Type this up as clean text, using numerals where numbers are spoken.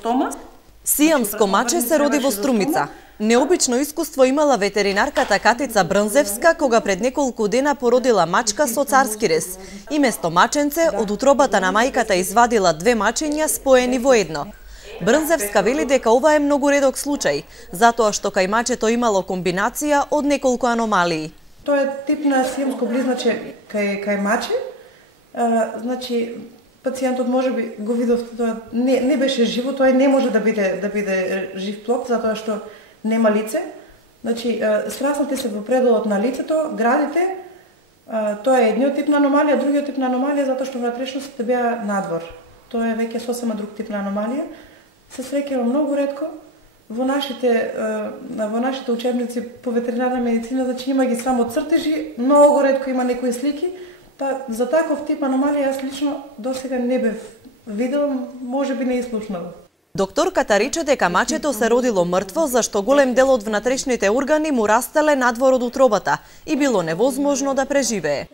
стома. Сијамско маче се роди во Струмица. Необично искуство имала ветеринарката Катица Брнзевска кога пред неколку дена породила мачка со царски рез. И место маченце од утробата на мајката извадила 2 мачења споени во едно. Брнзевска вели дека ова е многу редок случај, затоа што кај мачето имало комбинација од неколку аномалии. Тоа е тип на сијамско близначе кај маче. Значи, пациентот можеби го видов, тоа не беше живо, тоа не може да биде жив плод, затоа што нема лице. Значи, сраснати се во предолот на лицето, градите, тоа е едниот тип на аномалија, другиот тип на аномалија затоа што внатрешноста беа надвор. Тоа е веќе сосема друг тип на аномалија. Се среќава многу ретко во нашите учебници по ветеринарна медицина, значи има ги само цртежи, многу ретко има некои слики. За таков тип аномалија јас лично досега не бев видел, можеби не и слушнал. Докторката рече дека мачето се родило мртво, зашто голем дел од внатрешните органи му растеле надвор од утробата и било невозможно да преживее.